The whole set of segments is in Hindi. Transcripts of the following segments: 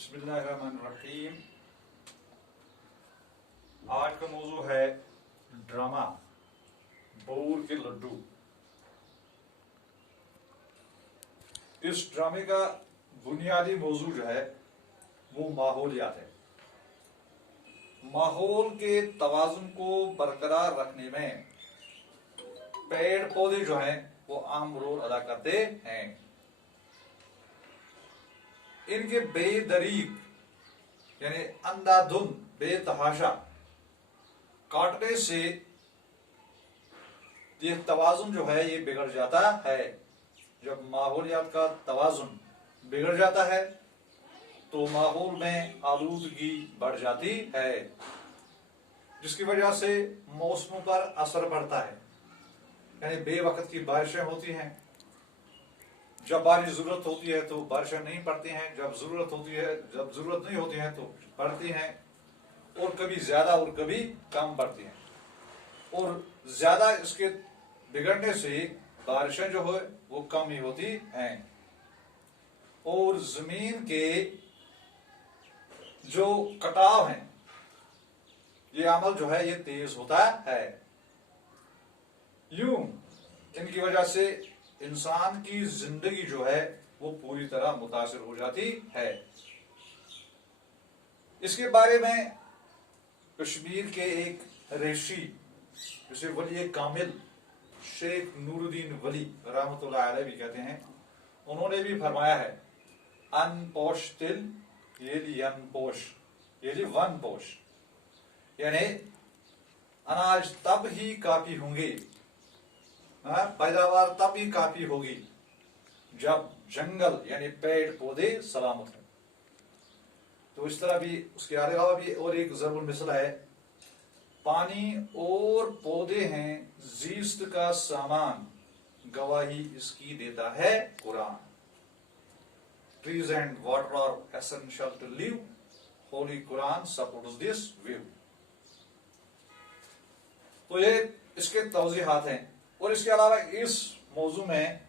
बिस्मिल्लाहिर्रहमानिर्रहीम। आज का मौजू है ड्रामा बऊर के लड्डू। इस ड्रामे का बुनियादी मौजू जो है वो माहौलियात है। माहौल के तवाजुन को बरकरार रखने में पेड़ पौधे जो हैं वो अहम रोल अदा करते हैं। इनके बेदरीक यानी अंधाधुंध बेतहाशा काटने से ये तवाजुन जो है ये बिगड़ जाता है। जब माहौलियात का तवाजुन बिगड़ जाता है तो माहौल में आलूदगी बढ़ जाती है, जिसकी वजह से मौसमों पर असर पड़ता है। यानी बेवक्त की बारिशें होती हैं, जब बारिश जरूरत होती है तो बारिशें नहीं पड़ती हैं, जब जरूरत नहीं होती है तो पड़ती हैं, और कभी ज्यादा और कभी कम पड़ती हैं। और ज्यादा इसके बिगड़ने से बारिशें जो है वो कम ही होती हैं और जमीन के जो कटाव हैं ये अमल जो है ये तेज होता है। यूं इनकी वजह से इंसान की जिंदगी जो है वो पूरी तरह मुतासिर हो जाती है। इसके बारे में कश्मीर के एक रेशी जिसे वली कामिल शेख नूरुद्दीन वली रहमतुल्लाह अलैह भी कहते हैं, उन्होंने भी फरमाया है अनपोश तिल ये अनपोश ये वन पोश, यानी अनाज तब ही काफी होंगे, पैदावार तब ही काफी होगी जब जंगल यानी पेड़ पौधे सलामत हैं। तो इस तरह भी उसके अलावा भी और एक ज़रूर मिसल है, पानी और पौधे हैं जीस्त का सामान, गवाही इसकी देता है Quran. Trees and water are essential to live, holy Quran supports this view. तो ये इसके तौजीहात हैं। और इसके अलावा इस मौजू में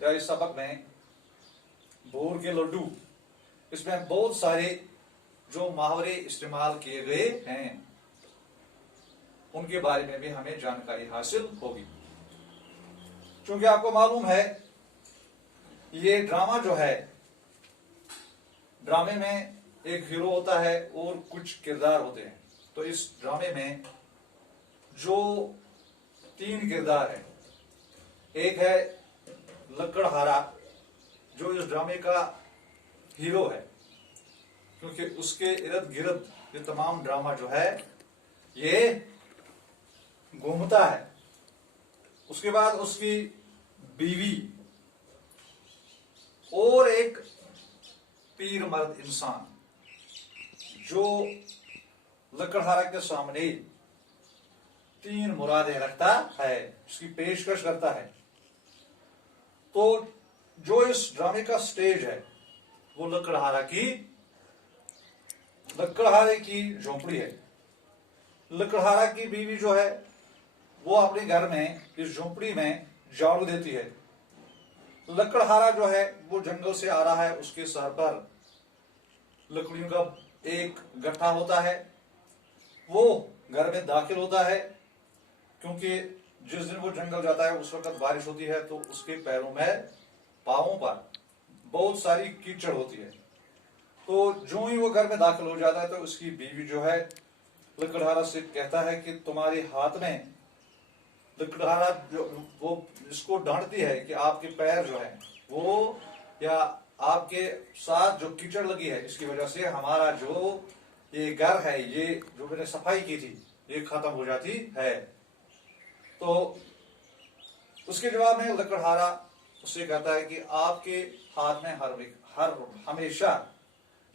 या इस सबक में बऊर के लड्डू, इसमें बहुत सारे जो मुहावरे इस्तेमाल किए गए हैं उनके बारे में भी हमें जानकारी हासिल होगी। क्योंकि आपको मालूम है ये ड्रामा जो है, ड्रामे में एक हीरो होता है और कुछ किरदार होते हैं। तो इस ड्रामे में जो 3 किरदार हैं, एक है लकड़हारा जो इस ड्रामे का हीरो है, क्योंकि उसके इर्द गिर्द ये तमाम ड्रामा जो है ये घूमता है। उसके बाद उसकी बीवी और एक पीर मर्द इंसान जो लकड़हारा के सामने 3 मुरादें रखता है, उसकी पेशकश करता है। तो जो इस ड्रामे का स्टेज है वो लकड़हारे की झोंपड़ी है। लकड़हारा की बीवी जो है वो अपने घर में इस झोंपड़ी में झाड़ू देती है। लकड़हारा जो है वो जंगल से आ रहा है, उसके सर पर लकड़ियों का एक गट्ठा होता है। वो घर में दाखिल होता है, क्योंकि जिस दिन वो जंगल जाता है उस वक्त बारिश होती है, तो उसके पैरों में पांवों पर बहुत सारी कीचड़ होती है। तो जो ही वो घर में दाखिल हो जाता है तो उसकी बीवी जो है लकड़हारा से कहता है कि तुम्हारे हाथ में, लकड़हारा जो वो इसको डांटती है कि आपके पैर जो है वो या आपके साथ जो कीचड़ लगी है इसकी वजह से हमारा जो ये घर है, ये जो मैंने सफाई की थी ये खत्म हो जाती है। तो उसके जवाब में लकड़हारा उससे कहता है कि आपके हाथ में हर हमेशा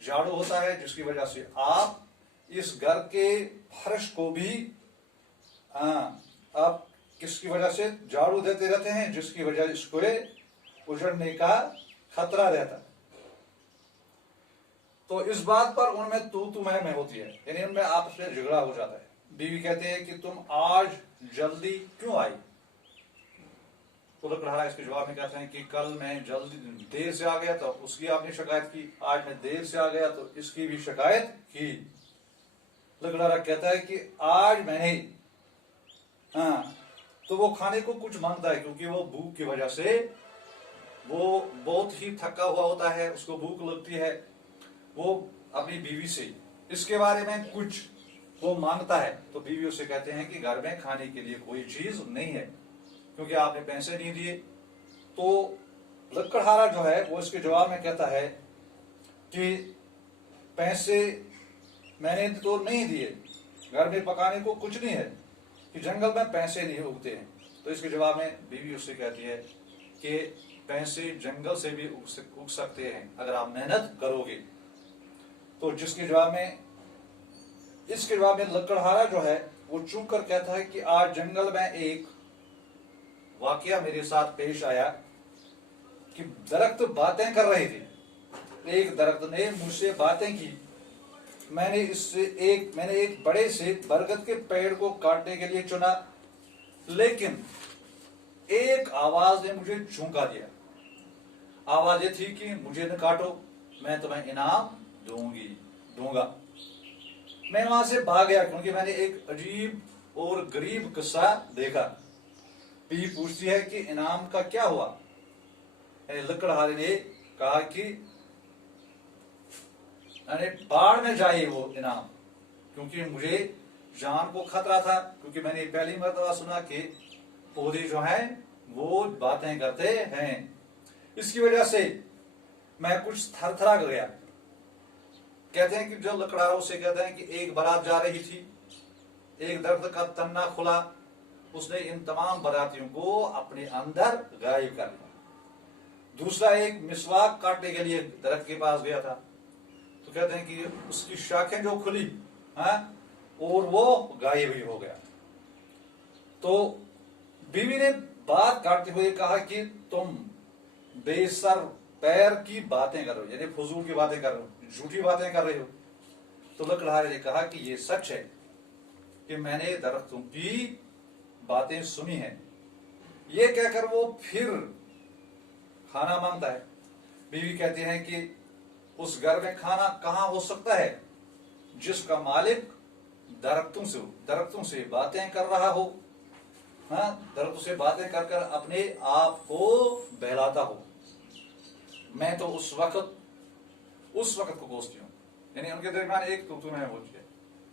झाड़ू होता है, जिसकी वजह से आप इस घर के फर्श को भी आप किसकी वजह से झाड़ू देते रहते हैं, जिसकी वजह इसको उजड़ने का खतरा रहता है। तो इस बात पर उनमें तू मैं होती है, यानी उनमें आपस में झगड़ा हो जाता है। बीवी कहते हैं कि तुम आज जल्दी क्यों आई, तो लकड़हारा इसके जवाब में कहते हैं कि कल मैं जल्दी देर से आ गया तो उसकी आपने शिकायत की, आज मैं देर से आ गया तो इसकी भी शिकायत की। लकड़हारा कहता है कि आज मैंने, हाँ, तो वो खाने को कुछ मांगता है क्योंकि वो भूख की वजह से वो बहुत ही थका हुआ होता है, उसको भूख लगती है। वो अपनी बीवी से इसके बारे में कुछ वो मांगता है तो बीवी उसे कहते हैं कि घर में खाने के लिए कोई चीज नहीं है क्योंकि आपने पैसे नहीं दिए। तो लकड़हारा जो है वो इसके जवाब में कहता है कि पैसे मैंने तो नहीं दिए, घर में पकाने को कुछ नहीं है, कि जंगल में पैसे नहीं उगते हैं। तो इसके जवाब में बीवी उससे कहती है कि पैसे जंगल से भी उग सकते हैं अगर आप मेहनत करोगे। तो इसके जवाब में लकड़हारा जो है वो चूक कर कहता है कि आज जंगल में एक वाकया मेरे साथ पेश आया कि दरख्त बातें कर रहे थे। एक दरख्त ने मुझसे बातें की। मैंने एक बड़े से बरगद के पेड़ को काटने के लिए चुना, लेकिन एक आवाज ने मुझे झोंका दिया। आवाज ये थी कि मुझे न काटो, मैं तुम्हें इनाम दूंगा। मैं वहां से भाग गया क्योंकि मैंने एक अजीब और गरीब किस्सा देखा। बीवी पूछती है कि इनाम का क्या हुआ। लकड़हारे ने कहा कि बाढ़ में जाए वो इनाम, क्योंकि मुझे जान को खतरा था, क्योंकि मैंने पहली मर्तबा सुना कि पौधे जो हैं वो बातें करते हैं। इसकी वजह से मैं कुछ थरथरा गया। कहते हैं कि जो लकड़हारा उसे कहते हैं कि एक बारात जा रही थी, एक दरख्त का तन्ना खुला, उसने इन तमाम बारातियों को अपने अंदर गायब कर लिया। दूसरा एक मिसवाक काटने के लिए दरख्त के पास गया था, तो कहते हैं कि उसकी शाखें जो खुली, और वो गायब ही हो गया। तो बीवी ने बात काटते हुए कहा कि तुम बेसर पैर की बातें कर रहे हो, यानी फजूल की बातें कर रहे हो, झूठी बातें कर रहे हो। तो लकड़हारे ने कहा कि ये सच है कि मैंने दरख्तों की बातें सुनी है। ये कहकर वो फिर खाना मांगता है। बीवी कहती है कि उस घर में खाना कहां हो सकता है जिसका मालिक दरख्तों से बातें कर रहा हो, दरख्तों से बातें कर कर अपने आप को बहलाता हो। मैं तो उस वक्त को कोसती हूँ। यानी उनके दरमियान एक तू में होती है।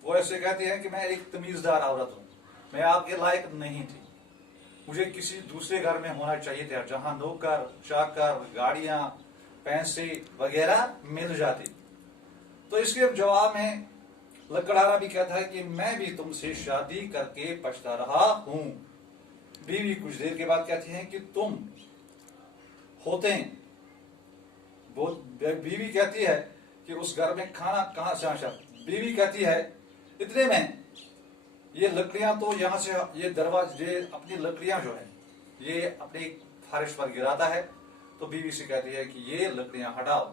वो ऐसे कहती है कि मैं एक तमीजदार औरत हूँ, मैं आपके लायक नहीं थी, मुझे किसी दूसरे घर में होना चाहिए था जहां नौकर चाकर गाड़ियां पैसे वगैरह मिल जाती। तो इसके जवाब में लकड़हारा भी कहता है कि मैं भी तुमसे शादी करके पछता रहा हूं। बीवी कुछ देर के बाद कहती है कि तुम होते हैं। बीवी कहती है कि उस घर में खाना कहां से आया। बीवी कहती है इतने में ये लकड़ियां तो यहां से, ये दरवाजे अपनी लकड़ियां जो है ये अपने फर्श पर गिराता है। तो बीवी से कहती है कि ये लकड़ियां हटाओ।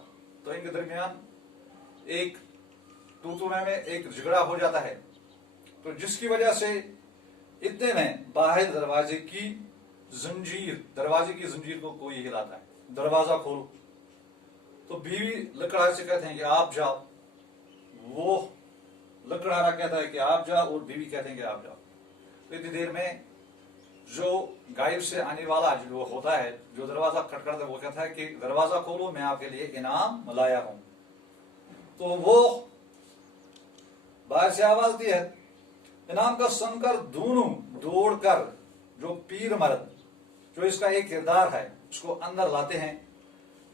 तो इनके दरमियान एक तू में एक झगड़ा हो जाता है। तो जिसकी वजह से इतने में बाहर दरवाजे की जंजीर को कोई हिलाता है, दरवाजा खोलो। तो बीवी लकड़हारे से कहते हैं कि आप जाओ। वो लकड़हारा कहता है कि आप जाओ और बीवी कहते हैं कि आप जाओ। तो इतनी देर में जो गायब से आने वाला जो होता है, जो दरवाजा खटखटाता है, वो कहता है कि दरवाजा खोलो, मैं आपके लिए इनाम लाया हूं। तो वो बाहर से आवाज दी है। इनाम का सुनकर दोनों दौड़कर जो पीर मर्द जो इसका एक किरदार है उसको अंदर लाते हैं।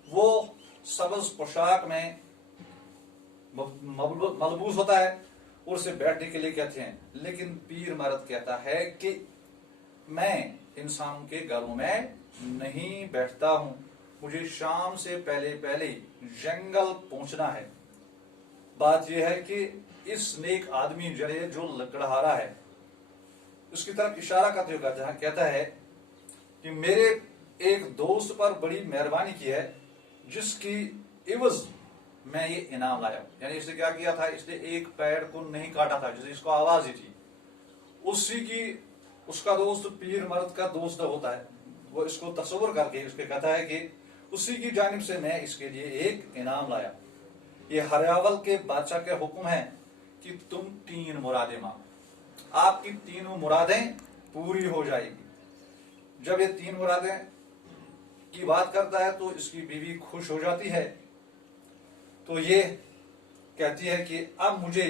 वो सबज पोशाक में मलबूस होता है और उसे बैठने के लिए कहते हैं। लेकिन पीर मर्द कहता है कि मैं इंसानों के घरों में नहीं बैठता हूं, मुझे शाम से पहले जंगल पहुंचना है। बात यह है कि इस नेक आदमी जो लकड़हारा है उसकी तरफ इशारा करते हुए कहता है कि मेरे एक दोस्त पर बड़ी मेहरबानी की है जिसकी इवज मैं ये इनाम लाया। यानी इसने क्या किया था, इसने एक पेड़ को नहीं काटा था जिसे इसको आवाज ही थी। उसका दोस्त पीर मर्द का दोस्त होता है, वो इसको तस्वर करके उसके कहता है कि उसी की जानिब से मैं इसके लिए एक इनाम लाया। ये हरियावल के बादशाह के हुक्म है कि तुम 3 मुरादें मांगो, आपकी तीनों मुरादें पूरी हो जाएगी। जब ये 3 मुरादें की बात करता है तो इसकी बीवी खुश हो जाती है। तो ये कहती है कि अब मुझे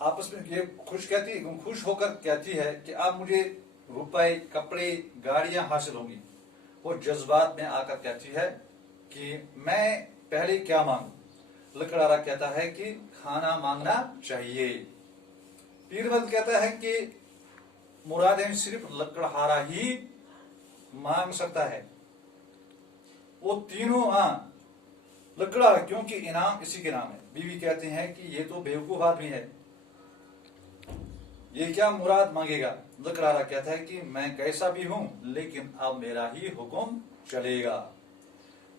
आपस में ये खुश होकर कहती है कि अब मुझे रुपए, कपड़े, गाड़ियां हासिल होंगी। वो जज्बात में आकर कहती है कि मैं पहले क्या मांगू। लकड़हारा कहता है कि खाना मांगना चाहिए। पीरमर्द कहता है कि मुरादें सिर्फ लकड़हारा ही मांग सकता है। वो तीनों लकड़हारा, क्योंकि इनाम इसी के नाम है। बीवी कहती है कि ये तो बेवकूफ आदमी है, ये क्या मुराद मांगेगा। लकड़हारा कहता है कि मैं कैसा भी हूं लेकिन अब मेरा ही हुक्म चलेगा।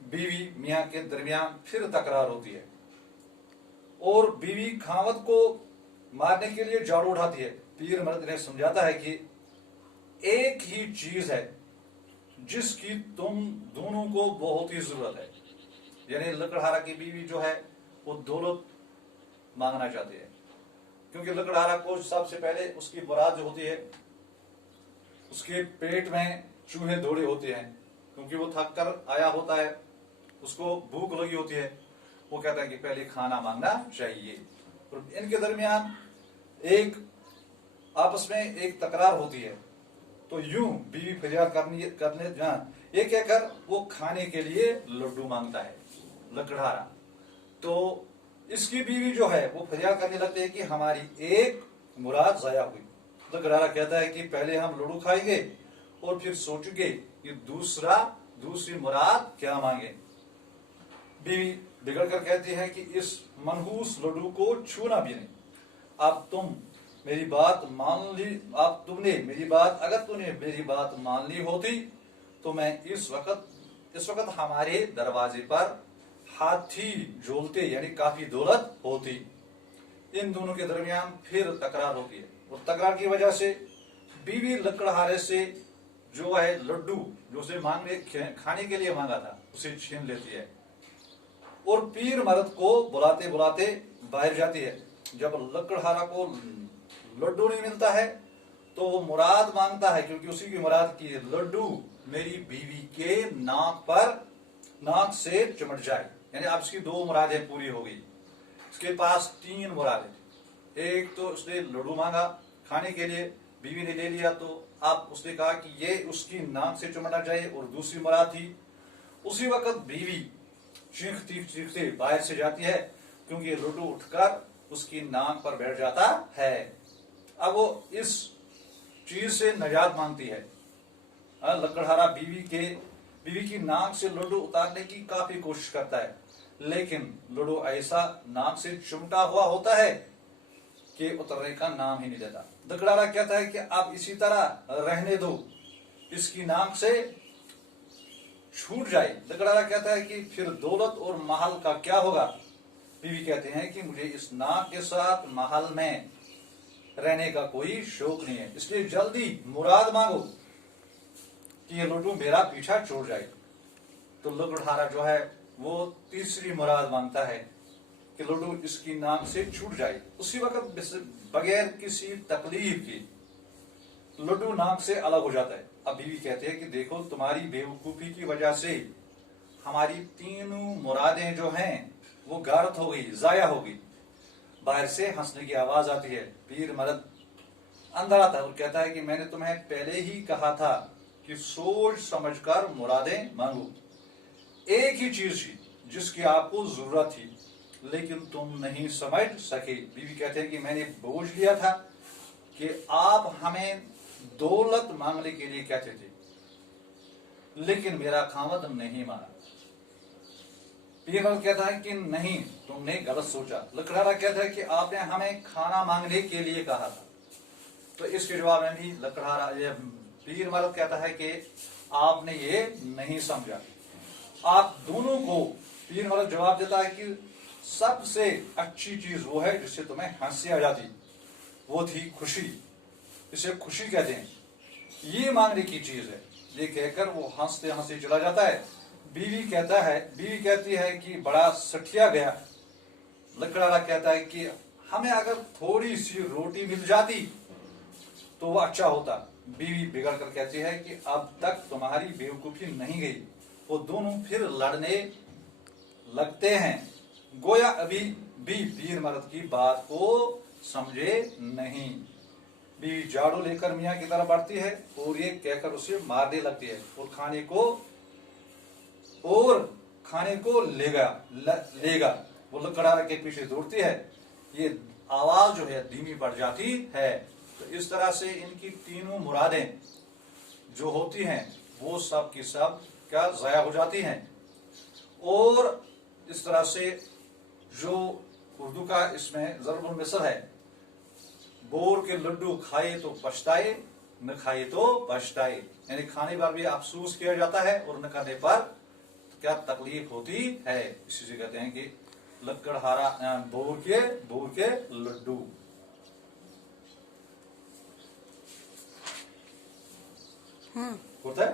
बीवी मियां के दरमियान फिर तकरार होती है और बीवी खावत को मारने के लिए झाड़ू उठाती है। पीर मर्द ने समझाता है कि एक ही चीज है जिसकी तुम दोनों को बहुत ही जरूरत है। यानी लकड़हारा की बीवी जो है वो दौलत मांगना चाहती है, क्योंकि लकड़हारा को सबसे पहले उसकी मुराद जो होती है, उसके पेट में चूहे दौड़े होते हैं, क्योंकि वो थक कर आया होता है, उसको भूख लगी होती है। वो कहता है कि पहले खाना मांगना चाहिए। और इनके दरमियान एक आपस में एक तकरार होती है। तो यूं बीवी फरियाद करने ये कहकर वो खाने के लिए लड्डू मांगता है लकड़हारा। तो इसकी बीवी जो है वो फरियाद करने लगती है कि हमारी एक मुराद जाया हुई। लकड़हारा कहता है कि पहले हम लड्डू खाएंगे और फिर सोचेंगे कि दूसरी मुराद क्या मांगे। बीवी बिगड़ कर कहती है कि इस मनहूस लड्डू को छूना भी नहीं। अब तुम मेरी बात मान ली, अब तुमने मेरी बात, अगर तूने मेरी बात मान ली होती तो मैं इस वक्त हमारे दरवाजे पर हाथी झोलते, यानी काफी दौलत होती। इन दोनों के दरमियान फिर तकरार होती है और तकरार की वजह से बीवी लकड़हारे से जो है लड्डू जो उसे खाने के लिए मांगा था उसे छीन लेती है और पीर मर्द को बुलाते बुलाते बाहर जाती है। जब लकड़हारा को लड्डू नहीं मिलता है तो वो मुराद मांगता है, क्योंकि उसी की मुराद की लड्डू मेरी बीवी के नाक से चिमट जाए। यानी अब इसकी 2 मुरादें पूरी हो गई। इसके पास 3 मुरादें। एक तो उसने लड्डू मांगा खाने के लिए, बीवी ने ले लिया, तो अब उसने कहा कि ये उसकी नाक से चिमटना चाहिए। और दूसरी मुराद थी, उसी वक्त बीवी चीखते बाहर से जाती है, क्योंकि लड्डू उठकर उसकी नाक पर बैठ जाता है। अब वो इस चीज से निजात मांगती है। लकड़हारा बीवी की नाक से लड्डू उतारने की काफी कोशिश करता है, लेकिन लड्डू ऐसा नाक से चिमटा हुआ होता है कि उतरने का नाम ही नहीं देता। लकड़हारा कहता है कि अब इसी तरह रहने दो, इसकी नाक से छूट जाए। लकड़हारा कहता है कि फिर दौलत और महल का क्या होगा। बीवी कहते हैं कि मुझे इस नाक के साथ महल में रहने का कोई शौक नहीं है, इसलिए जल्दी मुराद मांगो कि ये लड्डू मेरा पीछा छोड़ जाए। तो लकड़हारा जो है वो तीसरी मुराद मांगता है कि लड्डू इसकी नाक से छूट जाए। उसी वक्त बगैर किसी तकलीफ की लड्डू नाक से अलग हो जाता है। अब बीवी कहती है कि देखो तुम्हारी बेवकूफी की वजह से हमारी 3 मुरादें जो हैं वो गारत हो गई, जाया हो गई। बाहर से हंसने की आवाज आती है। पीर मर्द अंदर आता है और कहता है कि मैंने तुम्हें पहले ही कहा था कि सोच समझकर मुरादें मांगो। एक ही चीज थी जिसकी आपको जरूरत थी, लेकिन तुम नहीं समझ सके। बीवी कहते हैं कि मैंने बोझ लिया था कि आप हमें दौलत मांगने के लिए कहते थे, लेकिन मेरा खामद नहीं माना। पीर कहता है कि नहीं, तुमने गलत सोचा। लकड़हारा कहता है कि आपने हमें खाना मांगने के लिए कहा था। तो इसके जवाब में भी पीर मर्द कहता है कि आपने ये नहीं समझा। आप दोनों को पीर मर्द जवाब देता है कि सबसे अच्छी चीज वो है जिससे तुम्हें हंसी आ जाती, वो थी खुशी। इसे खुशी कहते हैं। ये मांगने की चीज है ये कहकर वो हंसते हंसते चला जाता है। बीवी कहती है कि बड़ा सठिया गया। लकड़हारा कहता है कि हमें अगर थोड़ी सी रोटी मिल जाती तो वो अच्छा होता। बीवी बिगड़ कर कहती है कि अब तक तुम्हारी बेवकूफी नहीं गई। वो दोनों फिर लड़ने लगते हैं, गोया अभी भी वीर मर्द की बात को समझे नहीं। बीवी झाड़ू लेकर मियाँ की तरफ बढ़ती है और ये कहकर उसे मारने लगती है और खाने को लेगा। वो लकड़हारा के पीछे दौड़ती है। ये आवाज जो है धीमी पड़ जाती है। तो इस तरह से इनकी तीनों मुरादें जो होती हैं वो सब की सब क्या ज़ाया हो जाती हैं। और इस तरह से जो उर्दू का इसमें ज़रबुल मिसल है, बोर के लड्डू खाए तो पछताए, न खाए तो पछताए, यानी खाने पर भी अफसोस किया जाता है और न खाने पर क्या तकलीफ होती है। इसी से कहते हैं कि लकड़हारा बोर के लड्डू। होता है।